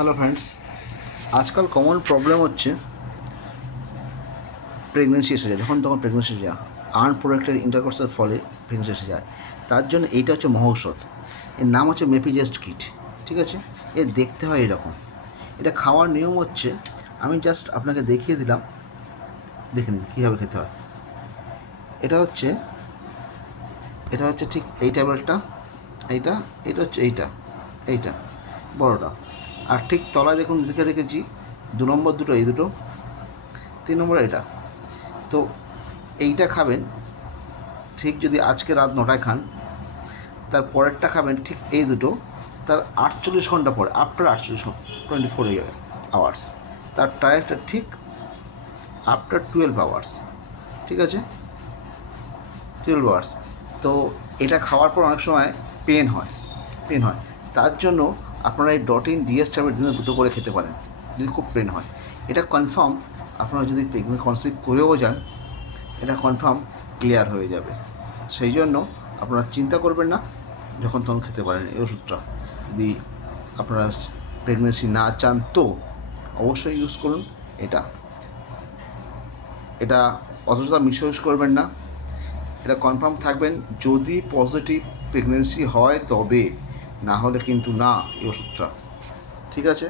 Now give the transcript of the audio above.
Hello friends, আজকাল common problem হচ্ছে pregnancy এসে যায়, যখন তখন প্রেগনেন্সি এসে যায়, আনপ্রোটেক্টেড ইন্টারকোর্সের ফলে প্রেগনেন্সি এসে যায়। তার জন্য এইটা হচ্ছে মহৌষধ। এর নাম হচ্ছে মেপিজেস্ট কিট। ঠিক আছে, এর দেখতে হয় এরকম। এটা খাওয়ার নিয়ম হচ্ছে, আমি জাস্ট আপনাকে দেখিয়ে দিলাম, দেখে নিন কীভাবে খেতে হয়। এটা হচ্ছে এটা হচ্ছে ঠিক এই ট্যাবলেটটা, এইটা এটা হচ্ছে এইটা বড়টা, আর ঠিক তলায় দেখুন লিখে রেখেছি 2 নম্বর দুটো, এই দুটো, 3 নম্বর এটা। তো এইটা খাবেন ঠিক, যদি আজকে রাত 9টায় খান, তার পরেরটা খাবেন ঠিক এই দুটো তার 48 ঘন্টা পরে, আফটার 24 আওয়ার্স। তার টায়ারটা ঠিক আফটার 12 আওয়ার্স। ঠিক আছে, 12 আওয়ার্স। তো এটা খাওয়ার পর অনেক সময় পেন হয়। তার জন্য আপনারা এই ডটিন ডিএস ট্যাবলেট দিনে 2টো করে খেতে পারেন যদি খুব পেন হয়। এটা কনফার্ম, আপনারা যদি প্রেগনেন্ট কনসিভ করেও যান, এটা কনফার্ম ক্লিয়ার হয়ে যাবে। সেই জন্য আপনারা চিন্তা করবেন না, যখন তখন খেতে পারেন এই ওষুধটা। যদি আপনারা প্রেগনেন্সি না চান তো অবশ্যই ইউজ করুন এটা। এটা অযথা মিসইউজ করবেন না। এটা কনফার্ম থাকবেন যদি পজিটিভ প্রেগনেন্সি হয় তবে, না হলে কিন্তু না এই ওষুধটা। ঠিক আছে।